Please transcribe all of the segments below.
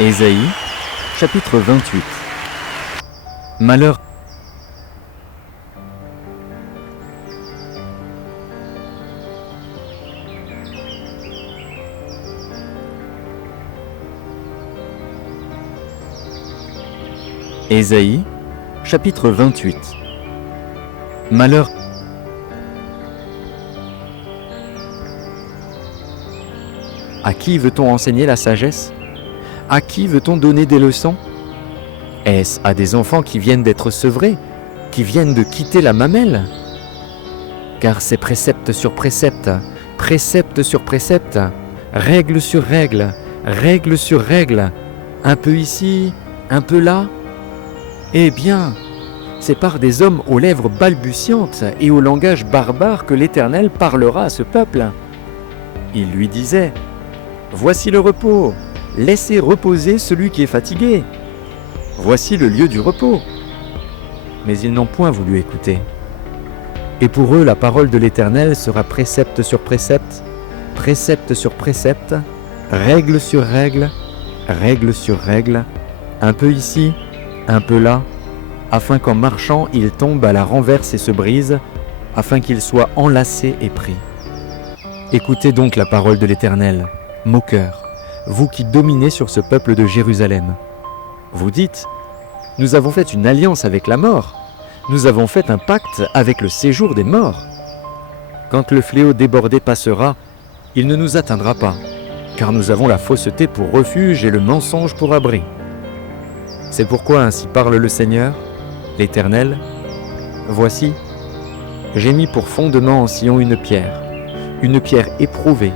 Ésaïe, chapitre 28. Malheur. Ésaïe, chapitre 28. Malheur. À qui veut-on enseigner la sagesse? À qui veut-on donner des leçons? Est-ce à des enfants qui viennent d'être sevrés, qui viennent de quitter la mamelle? Car c'est précepte sur précepte, précepte sur précepte, règle sur règle, règle sur règle, un peu ici, un peu là. Eh bien, c'est par des hommes aux lèvres balbutiantes et au langage barbare que l'Éternel parlera à ce peuple. Il lui disait: voici le repos, laissez reposer celui qui est fatigué. Voici le lieu du repos. Mais ils n'ont point voulu écouter. Et pour eux, la parole de l'Éternel sera précepte sur précepte, précepte sur précepte, règle sur règle, règle sur règle, un peu ici, un peu là, afin qu'en marchant, ils tombent à la renverse et se brisent, afin qu'ils soient enlacés et pris. Écoutez donc la parole de l'Éternel, moqueurs, vous qui dominez sur ce peuple de Jérusalem. Vous dites: nous avons fait une alliance avec la mort, nous avons fait un pacte avec le séjour des morts. Quand le fléau débordé passera, il ne nous atteindra pas, car nous avons la fausseté pour refuge et le mensonge pour abri. C'est pourquoi ainsi parle le Seigneur, l'Éternel: voici, j'ai mis pour fondement en Sion une pierre éprouvée,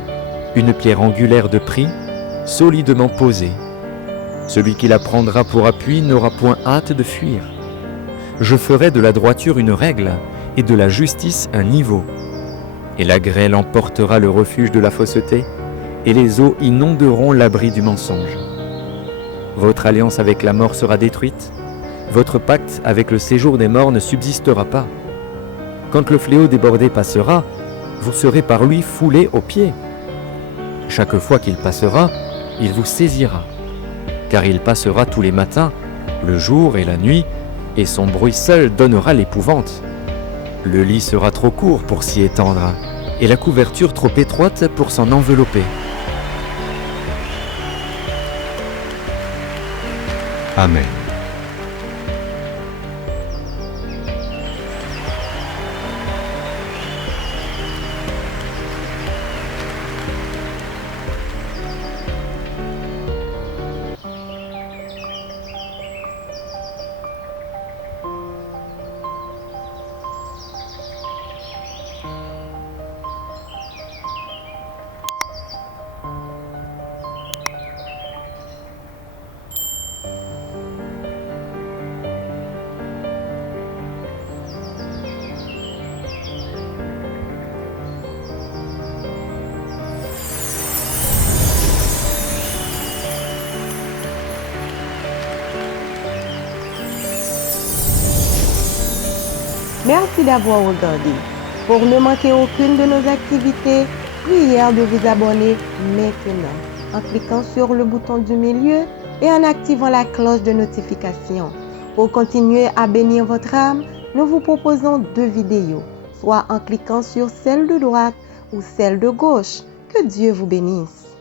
une pierre angulaire de prix, solidement posée. Celui qui la prendra pour appui n'aura point hâte de fuir. Je ferai de la droiture une règle et de la justice un niveau. Et la grêle emportera le refuge de la fausseté, et les eaux inonderont l'abri du mensonge. Votre alliance avec la mort sera détruite, votre pacte avec le séjour des morts ne subsistera pas. Quand le fléau débordé passera, vous serez par lui foulés aux pieds. Chaque fois qu'il passera, il vous saisira, car il passera tous les matins, le jour et la nuit, et son bruit seul donnera l'épouvante. Le lit sera trop court pour s'y étendre, et la couverture trop étroite pour s'en envelopper. Amen. Merci d'avoir regardé. Pour ne manquer aucune de nos activités, prière de vous abonner maintenant en cliquant sur le bouton du milieu et en activant la cloche de notification. Pour continuer à bénir votre âme, nous vous proposons 2 vidéos, soit en cliquant sur celle de droite ou celle de gauche. Que Dieu vous bénisse.